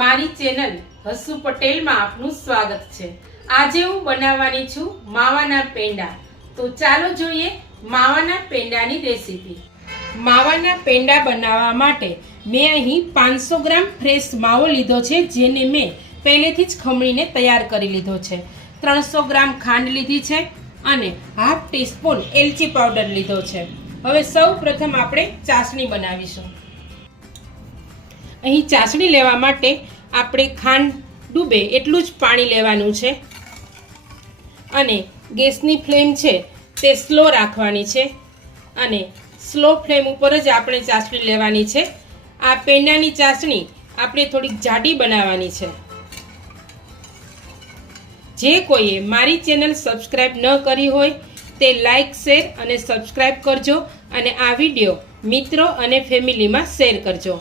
મારી ચેનલ હસુ પટેલમાં આપનું સ્વાગત છે. આજે હું બનાવવાની છું માવાના પેંડા. તો ચાલો જોઈએ માવાના પેંડાની રેસીપી. માવાના પેંડા બનાવવા માટે મેં અહીં પાંચસો ગ્રામ ફ્રેશ માવો લીધો છે, જેને મેં પહેલેથી જ ખમણીને તૈયાર કરી લીધો છે. ત્રણસો ગ્રામ ખાંડ લીધી છે અને હાફ ટીસ્પૂન એલચી પાવડર લીધો છે. હવે સૌ પ્રથમ આપણે ચાસણી બનાવીશું. અહીં ચાસણી લેવા માટે આપણે ખાંડ ડૂબે એટલું જ પાણી લેવાનું છે. અને ગેસની ફ્લેમ છે તે સ્લો રાખવાની છે. અને સ્લો ફ્લેમ ઉપર જ આપણે ચાસણી લેવાની છે. આ પેંડાની ચાસણી આપણે થોડીક જાડી બનાવવાની છે. જે કોઈએ મારી ચેનલ સબસ્ક્રાઈબ ન કરી હોય તે લાઇક, શેર અને સબસ્ક્રાઈબ કરજો અને આ વીડિયો મિત્રો અને ફેમિલીમાં શેર કરજો.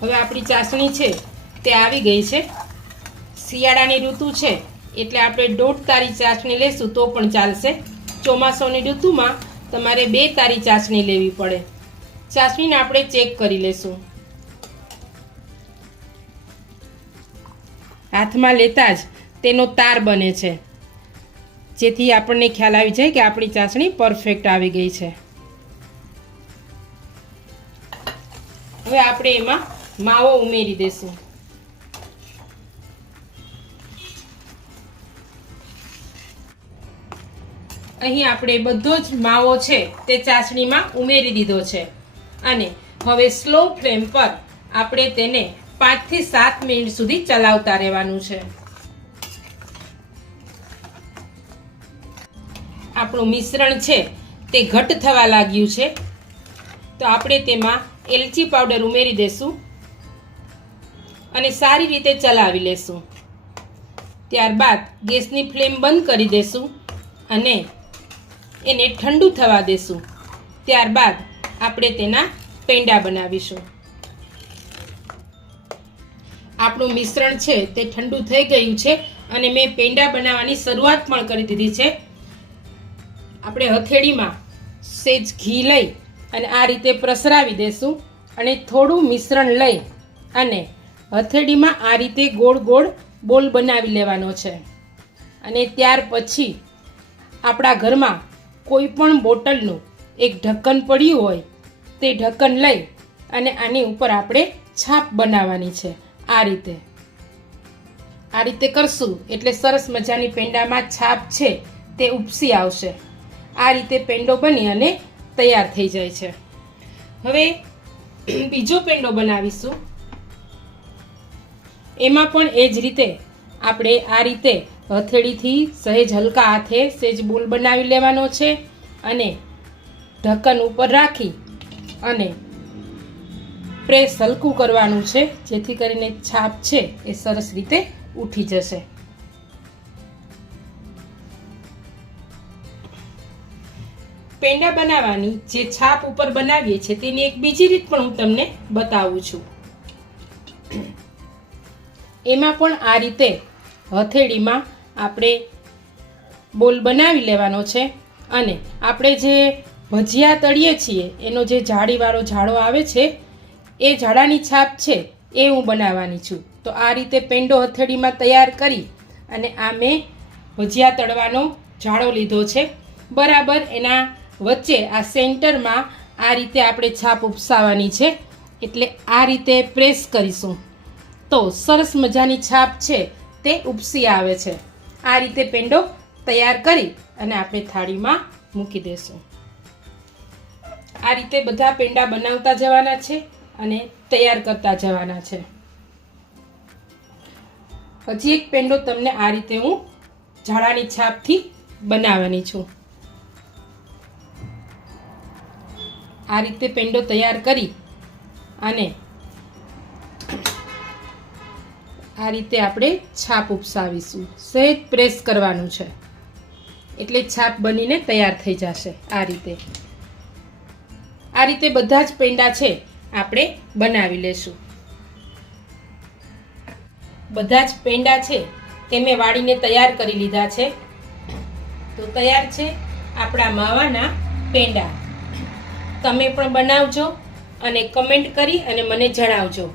હવે આપણી ચાસણી છે તે આવી ગઈ છે. શિયાળાની ઋતુ છે એટલે આપણે દોઢ તારી ચાસણી લેશું તો પણ ચાલશે. ચોમાસાની ઋતુમાં તમારે બે તારી ચાસણી લેવી પડે. ચાસણીને આપણે ચેક કરી લેશું. હાથમાં લેતા જ તેનો તાર બને છે. જેથી આપણને ખ્યાલ આવી જાય કે આપણી ચાસણી પરફેક્ટ આવી ગઈ છે. હવે આપણે એમાં માવો ઉમેરી દેશું અહીં આપણે બધો જ માવો છે તે ચાસણીમાં ઉમેરી દીધો છે. અને હવે સ્લો ફ્લેમ પર આપણે તેને પાંચથી સાત મિનિટ સુધી ચલાવતા રહેવાનું છે. આપણું મિશ્રણ છે તે ઘટ થવા લાગ્યું છે. તો આપણે તેમાં એલચી પાવડર ઉમેરી દેશું. અને સારી રીતે ચલાવી લેશું. ત્યારબાદ ગેસની ફ્લેમ બંધ કરી દેશું અને એને ઠંડુ થવા દેશું. ત્યારબાદ આપણે તેના પેંડા બનાવીશું. આપણું મિશ્રણ છે તે ઠંડુ થઈ ગયું છે અને મેં પેંડા બનાવવાની શરૂઆત પણ કરી દીધી છે. આપણે હથેળીમાં સેજ ઘી લઈ અને આ રીતે પ્રસરાવી દેશું અને થોડું મિશ્રણ લઈ અને હથેળીમાં આ રીતે ગોળ ગોળ બોલ બનાવી લેવાનો છે. અને ત્યાર પછી આપણા ઘરમાં કોઈ પણ બોટલનું એક ઢક્કન પડ્યું હોય, તે ઢક્કન લઈ અને આની ઉપર આપણે છાપ બનાવવાની છે આ રીતે. આ રીતે કરશું એટલે સરસ મજાની પેંડામાં છાપ છે તે ઉપસી આવશે. આ રીતે પેંડો બની અને તૈયાર થઈ જાય છે. હવે બીજો પેંડો બનાવીશું. એમાં પણ એ જ રીતે આપણે આ રીતે હથેળીથી સહેજ હલકા હાથે સહેજ બોલ બનાવી લેવાનો છે અને ઢક્કન ઉપર રાખી અને પ્રેસ હલકું કરવાનું છે, જેથી કરીને છાપ છે એ સરસ રીતે ઉઠી જશે. પેંડા બનાવવાની જે છાપ ઉપર બનાવીએ છીએ તેની એક બીજી રીત પણ હું તમને બતાવું છું. એમાં પણ આ રીતે હથેળીમાં આપણે બોલ બનાવી લેવાનો છે અને આપણે જે ભજીયા તળીએ છીએ, એનો જે જાળીવાળો ઝાડો આવે છે, એ ઝાડાની છાપ છે, એ હું બનાવવાની છું. તો આ રીતે પેંડો હથેળીમાં તૈયાર કરી અને આ મેં ભજીયા તળવાનો ઝાડો લીધો છે. બરાબર એના વચ્ચે આ સેન્ટરમાં આ રીતે આપણે છાપ ઉપસાવાની છે. એટલે આ રીતે પ્રેસ કરીશું. તો સરસ મજાની છાપ છે તે ઉપસી આવે છે. આ રીતે પેંડો તૈયાર કરી અને આપણે થાળીમાં મૂકી દઈશું આ રીતે બધા પેંડા બનાવતા જવાના છે અને તૈયાર કરતા જવાના છે. પછી એક પેંડો તમને આ રીતે હું ઝાડાની છાપથી બનાવવાની છું. આ રીતે પેંડો તૈયાર કરી અને આ રીતે આપણે છાપ ઉપસાવીશું. સહેજ પ્રેસ કરવાનું છે. એટલે છાપ બનીને તૈયાર થઈ જશે આ રીતે. આ રીતે બધા જ પેંડા છે આપણે બનાવી લેશું. બધા જ પેંડા છે તે મેં વાળીને તૈયાર કરી લીધા છે. તો તૈયાર છે આપણા માવાના પેંડા. તમે પણ બનાવજો અને કમેન્ટ કરી અને મને જણાવજો.